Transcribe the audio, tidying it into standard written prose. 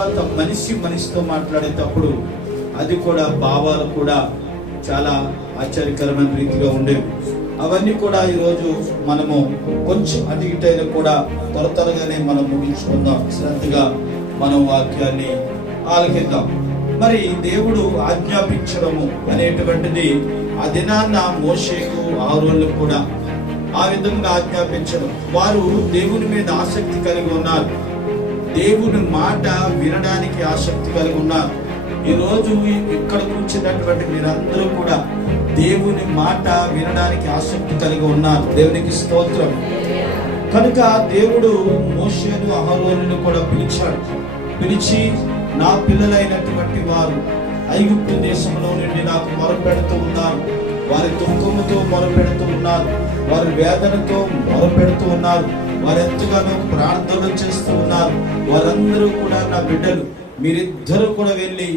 మనిషి మనిషితో మాట్లాడేటప్పుడు అది కూడా భావాలు కూడా చాలా ఆశ్చర్యకరమైన రీతిగా ఉండేవి. అవన్నీ కూడా ఈరోజు మనము కొంచెం అటు ఇటైనా కూడా త్వరగానే మనం ముగించుకుందాం. శ్రద్ధగా మనం వాక్యాన్ని ఆలకిద్దాం. మరి దేవుడు ఆజ్ఞాపించడము అనేటువంటిది ఆ దినాన్న మోషేకు ఆరోన్లు కూడా ఆ విధంగా ఆజ్ఞాపించడం. వారు దేవుని మీద ఆసక్తి కలిగి ఉన్నారు. దేవుని మాట వినడానికి ఆసక్తి కలిగి ఉన్నారు. ఈరోజు ఇక్కడ కూర్చున్నటువంటి మీరందరూ కూడా దేవుని మాట వినడానికి ఆసక్తి కలిగి ఉన్నారు. దేవునికి స్తోత్రం. కనుక దేవుడు మోషేను అహరోనును కూడా పిలిచి నా పిల్లలైనటువంటి వారు ఐగుప్తు దేశంలో నుండి నాకు మొరపెడుతూ ఉన్నారు. వారి దుఃఖముతో మొరపెడుతూ ఉన్నారు. వారి వేదనతో మొరపెడుతూ ఉన్నారు. వారు ఎంతగానో ప్రార్థన చేస్తూ ఉన్నారు. వారందరూ కూడా నా బిడ్డలు, మీరిద్దరూ కూడా వెళ్ళి